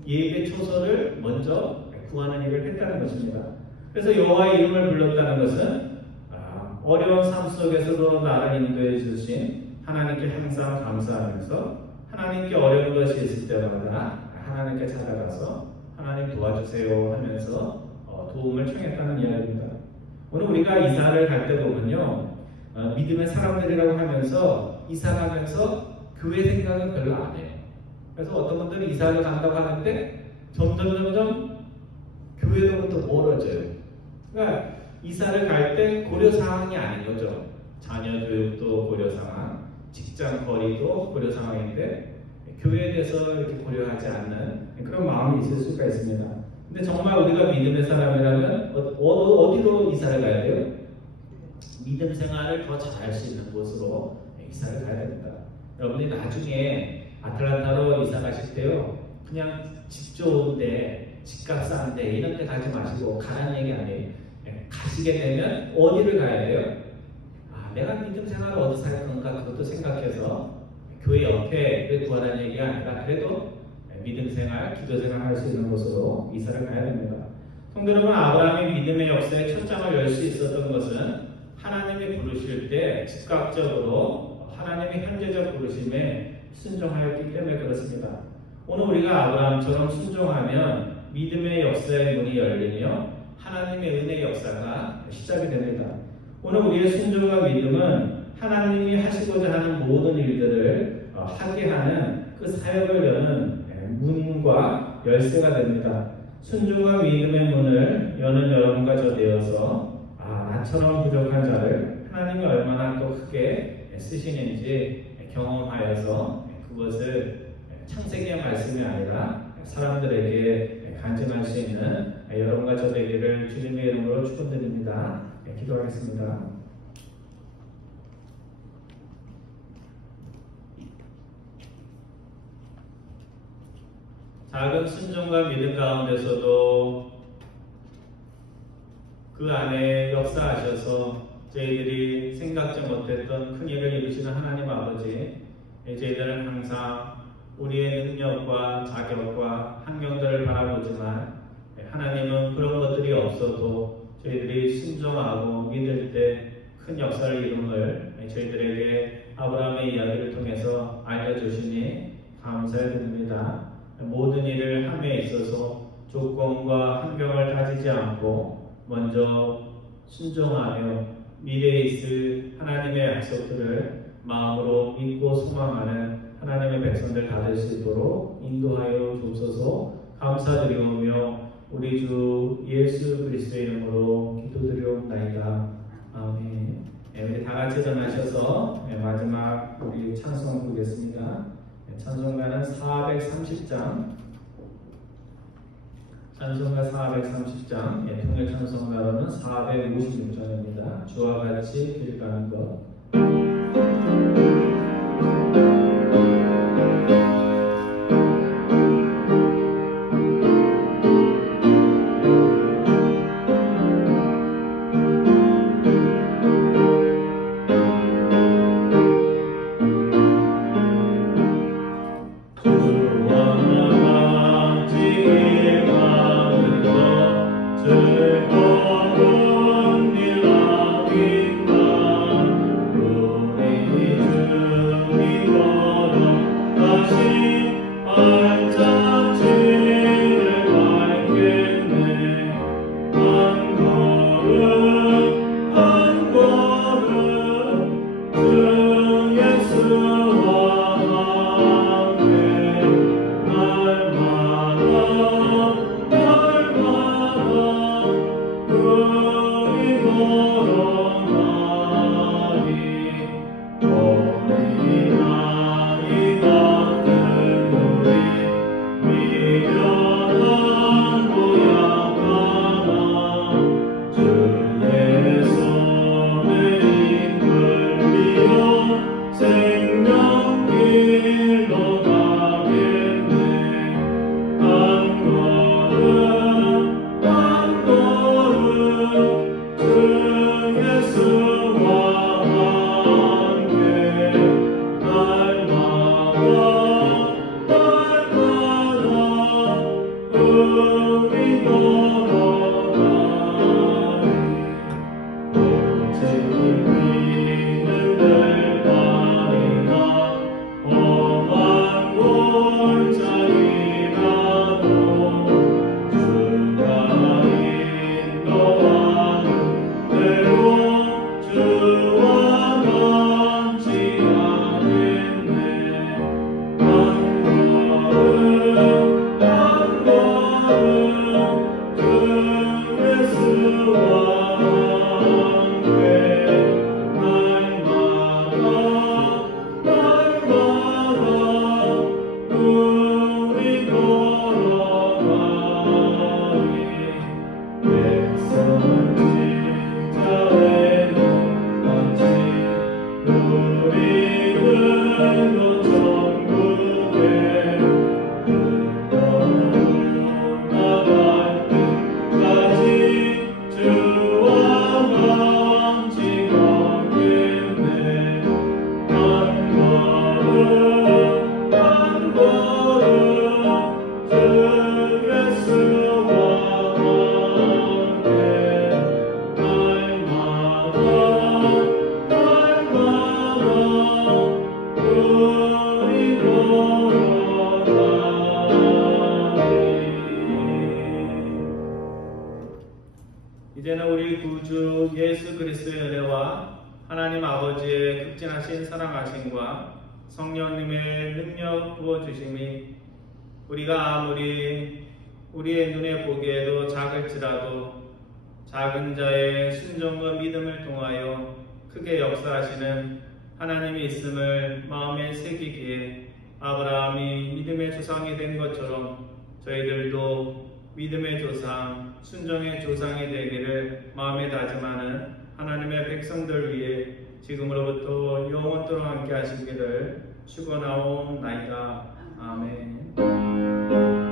예배 초소를 먼저 구하는 일을 했다는 것입니다. 그래서 여호와의 이름을 불렀다는 것은 어려운 삶 속에서도 나를 인도해 주신 하나님께 항상 감사하면서 하나님께 어려운 것이 있을 때마다 하나님께 찾아가서 하나님 도와주세요 하면서 도움을 청했다는 이야기입니다. 오늘 우리가 이사를 갈 때 보면요, 믿음의 사람들이라고 하면서 이사 가면서 교회 생각은 별로 안 해요. 그래서 어떤 분들은 이사를 간다고 하는데 점점 교회로부터 멀어져요. 그러니까 이사를 갈 때 고려사항이 아닌 거죠. 자녀 교육도 고려사항, 직장 거리도 고려사항인데 교회에 대해서 이렇게 고려하지 않는 그런 마음이 있을 수가 있습니다. 근데 정말 우리가 믿음의 사람이라면 어디로 이사를 가야 돼요? 믿음 생활을 더 잘할 수 있는 곳으로 이사를 가야 됩니다. 여러분들이 나중에 아틀란타로 이사 가실 때요, 그냥 집 좋은데, 집값 싼데 이런 데 가지 마시고, 가라는 얘기 아니에요. 가시게 되면 어디를 가야 돼요? 내가 믿음 생활을 어디서 할 건가 그것도 생각해서 교회 옆에 구하라는 얘기가 아니라 그래도 믿음 생활, 기도 생활 할 수 있는 곳으로 이사를 가야 됩니다. 성도 여러분, 아브라함이 믿음의 역사의 첫 장을 열 수 있었던 것은 하나님이 부르실 때 즉각적으로 하나님의 현재적 부르심에 순종하였기 때문에 그렇습니다. 오늘 우리가 아브라함처럼 순종하면 믿음의 역사의 문이 열리며 하나님의 은혜의 역사가 시작이 됩니다. 오늘 우리의 순종과 믿음은 하나님이 하시고자 하는 모든 일들을 하게 하는 그 사역을 여는 문과 열쇠가 됩니다. 순종과 믿음의 문을 여는 여러분과 저 되어서 나처럼 부족한 자를 하나님이 얼마나 또 크게 쓰시는지 경험하여서 그것을 창세기의 말씀이 아니라 사람들에게 간증할 수 있는 여러분과 저 되기를 주님의 이름으로 축원드립니다. 기도하겠습니다. 작은 순종과 믿음 가운데서도 그 안에 역사하셔서 저희들이 생각지 못했던 큰 일을 이루시는 하나님 아버지, 저희들은 항상 우리의 능력과 자격과 환경들을 바라보지만 하나님은 그런 것들이 없어도 저희들이 순종하고 믿을 때 큰 역사를 이룸을 저희들에게 아브라함의 이야기를 통해서 알려주시니 감사를 드립니다. 모든 일을 함에 있어서 조건과 환경을 따지지 않고 먼저 순종하며 미래에 있을 하나님의 약속들을 마음으로 믿고 소망하는 하나님의 백성들 다 될 수 있도록 인도하여 주옵소서. 감사드리오며 우리 주 예수 그리스도의 이름으로 기도드리옵나이다. 아멘. 우리 다 같이 일어나셔서 마지막 우리 찬송 부르겠습니다. 찬송가는 430장, 찬송가 430장, 통일 찬송가로는 456장입니다. 주와 같이 길 가는 것. 즐거운 일 아닌가 그리스도의 은혜와 하나님 아버지의 극진하신 사랑하심과 성령님의 능력 부어주심이 우리가 아무리 우리의 눈에 보기에도 작을지라도 작은 자의 순종과 믿음을 통하여 크게 역사하시는 하나님이 있음을 마음에 새기기에 아브라함이 믿음의 조상이 된 것처럼 저희들도 믿음의 조상, 순종의 조상이 되기를 마음에 다짐하는 하나님의 백성들 위해 지금으로부터 영원토록 함께 하시기를 축원하옵나이다. 아멘.